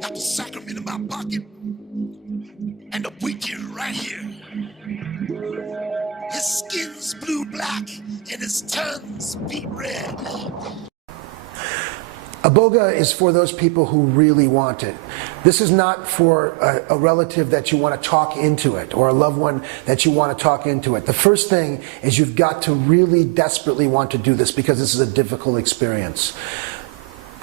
Got the sacrament in my pocket and the weekend right here. His skin's blue-black and his tongue's beet red. Iboga is for those people who really want it. This is not for a relative that you want to talk into it, or a loved one that you want to talk into it. The first thing is you've got to really desperately want to do this, because this is a difficult experience.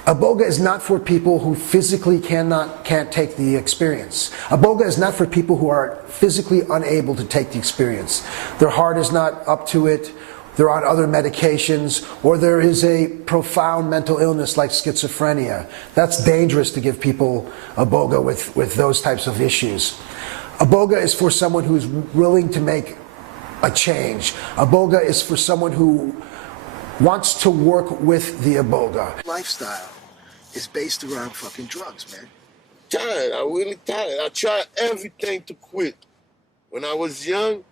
Iboga is not for people who physically can't take the experience. Iboga is not for people who are physically unable to take the experience. Their heart is not up to it, they're on other medications, or there is a profound mental illness like schizophrenia. That's dangerous to give people Iboga with those types of issues. Iboga is for someone who's willing to make a change. Iboga is for someone who wants to work with the Iboga. Lifestyle is based around fucking drugs, man. Tired, I'm really tired. I tried everything to quit. When I was young,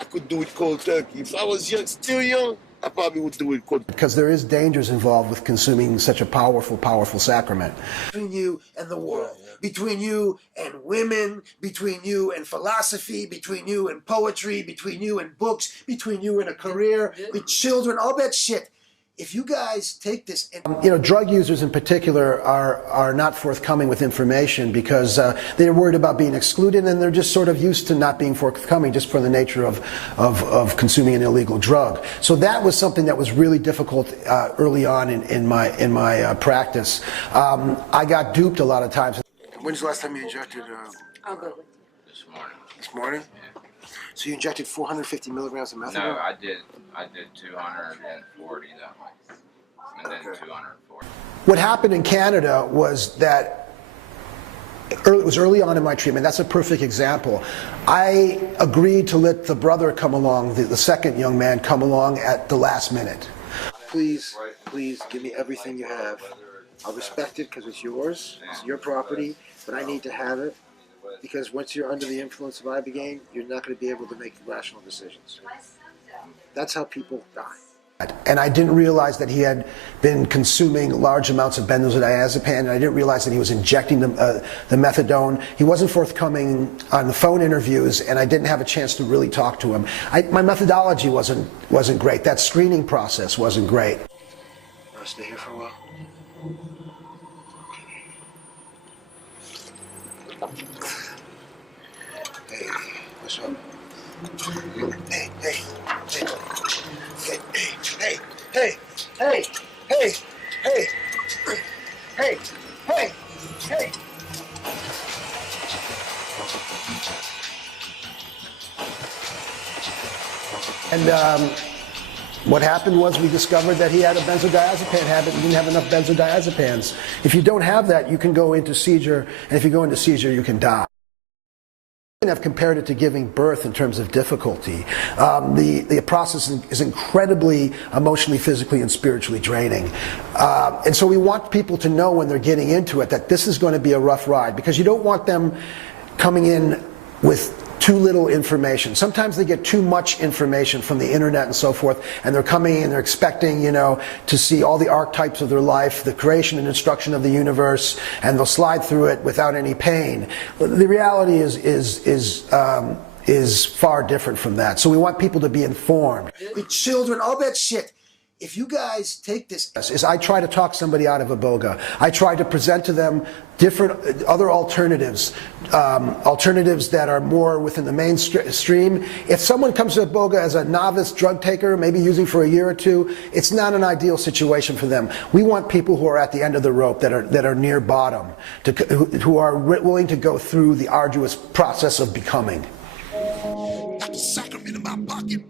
I could do it cold turkey. If I was young, still young, I probably would do it cold turkey. Because there is dangers involved with consuming such a powerful sacrament. Between you and the world, between you and women, between you and philosophy, between you and poetry, between you and books, between you and a career, with children, all that shit. If you guys take this, and drug users in particular are not forthcoming with information because they're worried about being excluded, and they're just sort of used to not being forthcoming just for the nature of consuming an illegal drug. So that was something that was really difficult early on in my practice. I got duped a lot of times. When's the last time you injected? I'll go with you. This morning. This morning? Yeah. So you injected 450 milligrams of methadone? No, I did 240 that way, and then 240. What happened in Canada was that it was early on in my treatment. That's a perfect example. I agreed to let the brother come along, the second young man come along at the last minute. Please give me everything you have. I'll respect it because it's yours, it's your property, but I need to have it. Because once you're under the influence of Ibogaine, you're not going to be able to make rational decisions. That's how people die. And I didn't realize that he had been consuming large amounts of benzodiazepine, and I didn't realize that he was injecting the methadone. He wasn't forthcoming on the phone interviews, and I didn't have a chance to really talk to him. My methodology wasn't great. That screening process wasn't great. You want to stay here for a while? Hey, what's up? Hey, hey, hey, hey, hey, hey, hey, hey, hey, hey, hey, hey. And what happened was we discovered that he had a benzodiazepine habit and didn't have enough benzodiazepines. If you don't have that, you can go into seizure, and if you go into seizure, you can die. I've compared it to giving birth in terms of difficulty. The process is incredibly emotionally, physically, and spiritually draining. And so we want people to know when they're getting into it that this is going to be a rough ride, because you don't want them coming in with too little information. Sometimes they get too much information from the internet and so forth, and they're coming and they're expecting, to see all the archetypes of their life, the creation and instruction of the universe, and they'll slide through it without any pain. The reality is far different from that. So we want people to be informed. With children, all that shit. If you guys take this, I try to talk somebody out of Iboga. I try to present to them different other alternatives, alternatives that are more within the mainstream. If someone comes to Iboga as a novice drug taker, maybe using for a year or two, it's not an ideal situation for them. We want people who are at the end of the rope, that are near bottom, who are willing to go through the arduous process of becoming. Got the sacrament in my pocket